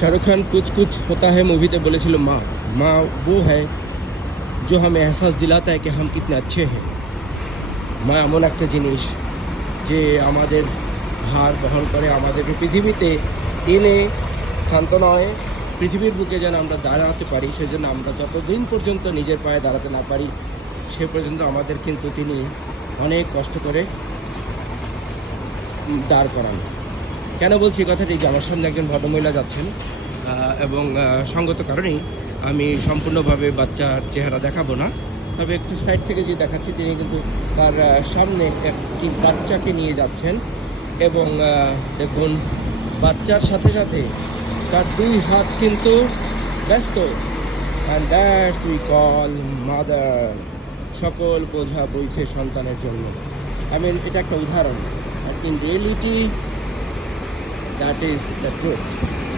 शाहरुख खान कुछ कुछ होता है मूवी ते বলেছিল মা মা वो है जो हमें एहसास दिलाता है कि हम कितने अच्छे हैं মা এমন একটা জিনিস যে আমাদের ভার বহন করে আমাদের এই পৃথিবীতে এনে ক্ষান্ত নয় পৃথিবীর বুকে যেন আমরা দাঁড়াতে পারি সেজন্য আমরা যতদিন পর্যন্ত নিজের পায়ে দাঁড়াতে না পারি সে পর্যন্ত আমাদের কিন্তু তিনি অনেক কষ্ট করে উম, দাঁড় করান কেন বলছি কথাটি? যে আমার সামনে একজন ভদ্রমহিলা যাচ্ছেন এবং সঙ্গত কারণেই আমি সম্পূর্ণভাবে বাচ্চার চেহারা দেখাবো না। তবে একটু সাইড থেকে যে দেখাচ্ছি, তিনি কিন্তু তার সামনে একটি বাচ্চাকে নিয়ে যাচ্ছেন এবং দেখুন, বাচ্চার সাথে সাথে তার দুই হাত কিন্তু ব্যস্ত। And that's we call mother সকল বোঝা বইছে সন্তানের জন্য। আই মিন এটা একটা উদাহরণ। In reality That is the truth.